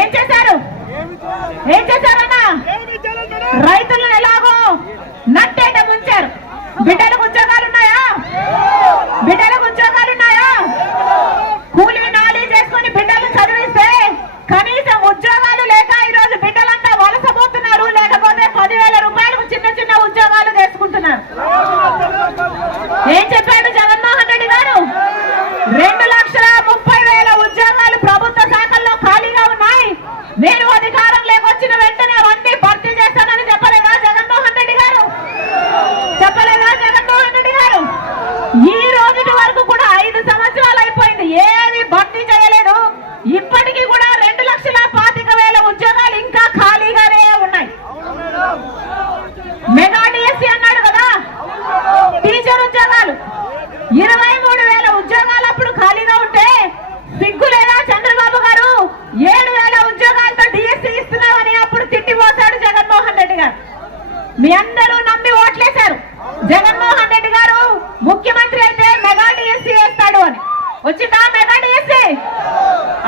ఏం చేశారు? ఏం చేశారన్నా? రైతులను ఎలాగో నట్టేట ముంచారు. బిడ్డలకు ఉద్యోగాలున్నాయా? బిడ్డలకు ఉద్యోగాలున్నాయా? కూలి నాలి చేసుకుని బిడ్డలు చదివిస్తే కనీసం ఉద్యోగాలు లేక ఈరోజు బిడ్డలంతా వలసపోతున్నారు. లేకపోతే 10,000 రూపాయలకు చిన్న చిన్న ఉద్యోగాలు చేసుకుంటున్నారు. ఏం చెప్పాడు జగన్మోహన్ రెడ్డి గారు? 2,30,000 ఉద్యోగాలు ప్రభుత్వ శాఖల్లో ఖాళీగా ఉన్నాయి. నేను అధికారం లేకొచ్చిన వెంటనే అవన్నీ భర్తీ చేస్తానని చెప్పలేదా జగన్మోహన్ రెడ్డి గారు? చెప్పలేదా జగన్మోహన్ రెడ్డి గారు? ఈ రోజు వరకు కూడా 5 సంవత్సరాలు అయిపోయింది, ఏది భర్తీ చేయలేదు. ఇప్పటికీ కూడా 2,25,000 ఉద్యోగాలు ఇంకా ఖాళీగానే ఉన్నాయి. మెగా డిఎస్సీ అన్నాడు కదా, టీచర్ ఉద్యోగాలు 23,000 ఉద్యోగాలు అప్పుడు ఖాళీగా ఉంటే సిగ్గు లేదా చంద్రబాబు గారు? 7,000 ఉద్యోగాలతో డిఎస్సీ ఇస్తున్నామని అప్పుడు తిట్టిపోశాడు జగన్మోహన్ రెడ్డి గారు. మీ అందరూ నమ్మి ఓట్లేశారు. జగన్మోహన్ రెడ్డి గారు ముఖ్యమంత్రి అయితే మెగా డిఎస్సీ వేస్తాడు అని. వచ్చిందా మెగా డిఎస్సీ?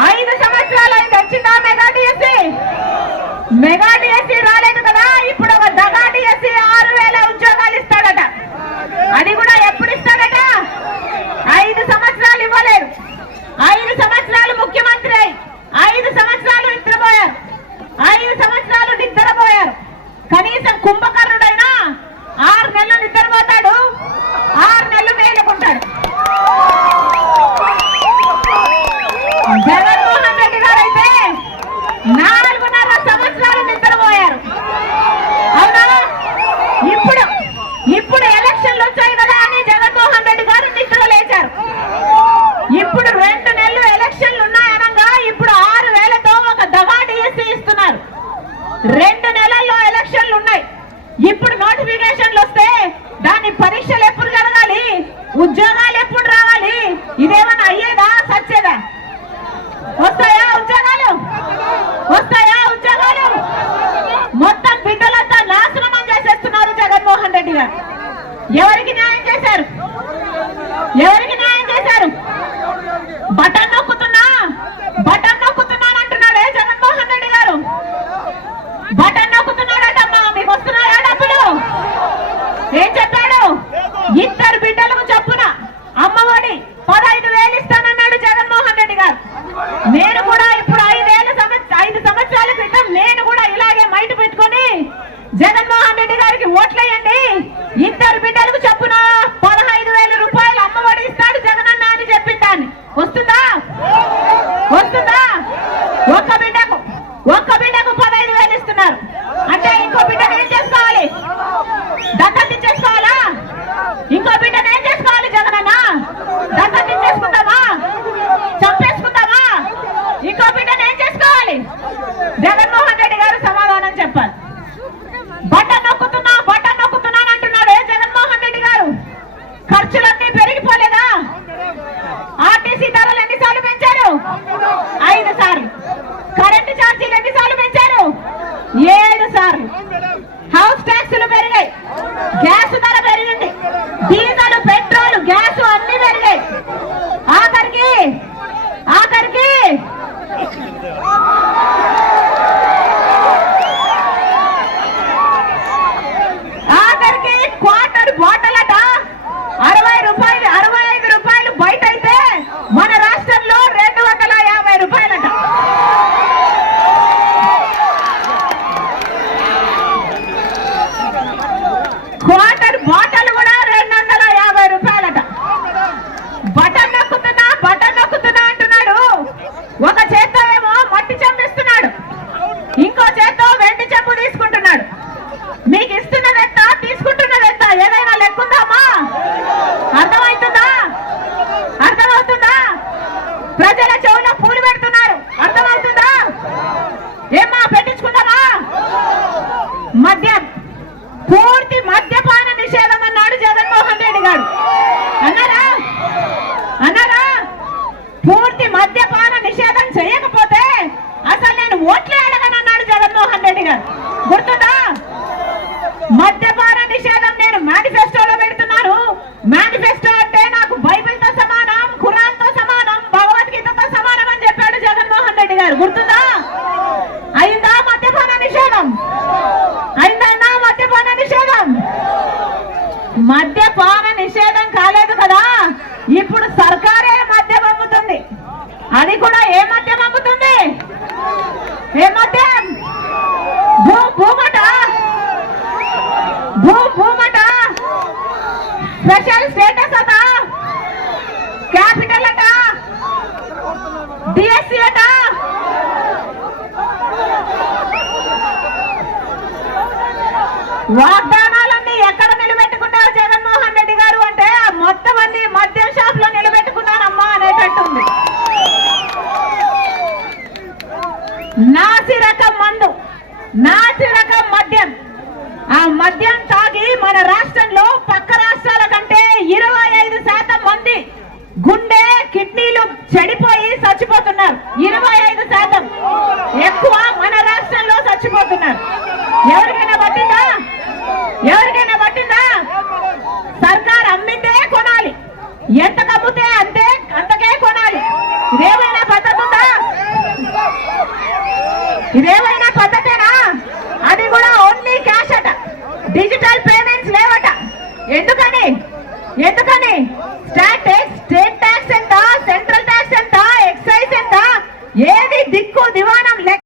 5 సంవత్సరాలు అయింది, వచ్చిందా మెగా డిఎస్సీ? మెగా డిఎస్సీ రాలేదు కదా. ఇప్పుడు ఒక దగా డిఎస్సీ 6,000 ఉద్యోగాలు ఇస్తాడట. అది కూడా ఎప్పుడు ఇస్తాడట? 5 సంవత్సరాలు ఇవ్వలేదు. 5 సంవత్సరాలు ముఖ్యమంత్రి అయి 5 సంవత్సరాలు నిద్రపోయారు. 5 సంవత్సరాలు నిద్రపోయారు. కనీసం కుంభకర్ణుడైనా 6 నెలలు నిద్రపోతాడు, 6 నెలలు మేలుకుంటాడు. జగన్మోహన్ రెడ్డి గారు అయితే 4.5 సంవత్సరాలు నిద్రపోయారు. అవునా? ఇప్పుడు ఎలక్షన్లు వచ్చాయి కదా అని జగన్మోహన్ రెడ్డి గారు నిద్ర లేచారు. ఇప్పుడు 2 నెలలు ఎలక్షన్లు ఉన్నాయనగా ఇప్పుడు 6,000తో ఒక దగా డిఎస్సీ ఇస్తున్నారు. 2 నెలల్లో ఎలక్షన్లు ఉన్నాయి. ఇప్పుడు నోటిఫికేషన్లు వస్తే దాని పరీక్షలు ఎప్పుడు జరగాలి? ఉద్యోగాలు ఎప్పుడు రావాలి? ఇదేమన్నా అయ్యేదా సచ్చేదా? వస్తాయా ఉద్యోగాలు? వస్తాయా ఉద్యోగాలు? మొత్తం బిడ్డలంతా నాశనం చేసేస్తున్నారు జగన్మోహన్ రెడ్డి గారు. ఎవరికి న్యాయం చేశారు? ఎవరికి న్యాయం చేశారు? బటన్ నొక్కుతున్నానంటున్నాడే జగన్మోహన్ రెడ్డి గారు. బటన్ నొక్కుతున్నాడటమ్మా. మీకు వస్తున్నాయా డబ్బులు? ఏం చెప్పాడు? 2 బిడ్డలకు చొప్పున అమ్మఒడి 15,000 ఇస్తానన్నాడు జగన్మోహన్ రెడ్డి గారు. నేను కూడా ఇప్పుడు 5 సంవత్సరాల క్రితం నేను కూడా ఇలాగే మైట్ పెట్టుకొని జగన్మోహన్ రెడ్డి గారికి ఓట్లేయండి, 2 బిడ్డలకు చొప్పున 15,000 రూపాయలు అమ్మఒడి ఇస్తాడు జగనన్న అని చెప్పిందాన్ని. వస్తుందా? వస్తుందా? ఒక్క బిడ్డకు 15,000 ఇస్తున్నారు అంటే ఇంకో బిడ్డను ఏం చేసుకోవాలి? దత్తత ఇచ్చేసుకోవాలా? ఇంకో బిడ్డను ఏం చేసుకోవాలి జగనన్న? దత్తత ఇచ్చేసుకుందామా? చంపేసుకుందామా? ఇంకో బిడ్డను ఏం చేసుకోవాలి? జగన్మోహన్ రెడ్డి గారు సమాధానం చెప్పాలి. బటన్ నొక్కుతున్నాను అంటున్నాడు జగన్మోహన్ రెడ్డి గారు. ఖర్చులన్నీ పెరిగిపోలేదా? ఆర్టీసీ ధరలు ఎన్నిసార్లు పెంచారు? 5 సార్లు. కరెంటు ఛార్జీలు ఎన్నిసార్లు పెంచారు? 7 సార్లు. హౌస్ ట్యాక్సులు పెరిగాయి, గ్యాస్ ధర పెరిగింది, డీజిల్ పెట్రోల్ గ్యాస్ అన్ని పెరిగాయి. ఆఖరికి క్వార్టర్ బాటిల్ అట 65 రూపాయలు బయట అయితే మన రాష్ట్రంలో 250 రూపాయలట. క్వార్టర్ బాటిల్ కూడా 250 రూపాయలట. బటన్ నొక్కుతున్నా అంటున్నాడు. ఒక చేత్తో ఏమో మట్టి చెంపిస్తున్నాడు, ఇంకో చేత్తో వెండి చెంపు తీసుకుంటున్నాడు. మీకు ఇస్తున్నదెంత, తీసుకుంటున్నదెంత? ఏదైనా లెక్కుందామా? అర్థమవుతుందా? ప్రజల చెవులో పూలు పెడుతున్నారు. అర్థమవుతుందా? ఏమ్మా పెట్టించుకుందామా? పూర్తి మద్యపాన నిషేధం అన్నాడు జగన్మోహన్ రెడ్డి గారు. అన్నారా? పూర్తి మద్యపాన నిషేధం చేయకపోతే అసలు నేను ఓట్లే అడగనన్నాడు జగన్మోహన్ రెడ్డి గారు. గుర్తుందా? మద్యపాన నిషేధం నేను మేనిఫెస్టోలో పెడుతున్నాను. మేనిఫెస్టో అంటే నాకు బైబిల్తో సమానం, ఖురాన్తో సమానం, భగవద్గీతతో సమానం అని చెప్పాడు జగన్మోహన్ రెడ్డి గారు. గుర్తుందా? ఏ మద్యం అమ్ముతుంది? ఏ మద్యం? భూమట, భూమట, స్పెషల్ స్టేటస్ అట, క్యాపిటల్ అట, డిఎస్సి అట. వాగ్దానాలన్నీ ఎక్కడ నిలబెట్టుకున్నారు జగన్మోహన్ రెడ్డి గారు అంటే మొత్తం అన్ని మద్యం షాప్ లో నిలబెట్టుకున్నానమ్మా అనేటట్టుంది. నాసి రకం మందు, నాసి రకం మద్యం. ఆ మద్యం తాగి మన రాష్ట్రంలో పక్క రాష్ట్రాల కంటే 25% మంది గుండె కిడ్నీలు చెడిపోయి చచ్చిపోతున్నారు. 25% ఎక్కువ మన రాష్ట్రంలో చచ్చిపోతున్నారు. ఎవరికైనా పట్టిందా? ఎవరికైనా పట్టిందా? సర్కార్ అమ్మితే కొనాలి, ఎంత కమ్మితే అంతకే కొనాలి. ఇదేమైనా పద్ధతి ఉందా? ఇదేమైనా పద్ధతేనా? అది కూడా ఓన్లీ క్యాష్ అట, డిజిటల్ పేమెంట్స్ లేవట. ఎందుకని? స్టేట్ ట్యాక్స్ ఎంత, సెంట్రల్ ట్యాక్స్ ఎంత, ఎక్సైజ్ ఎంత, ఏది దిక్కు దివాణం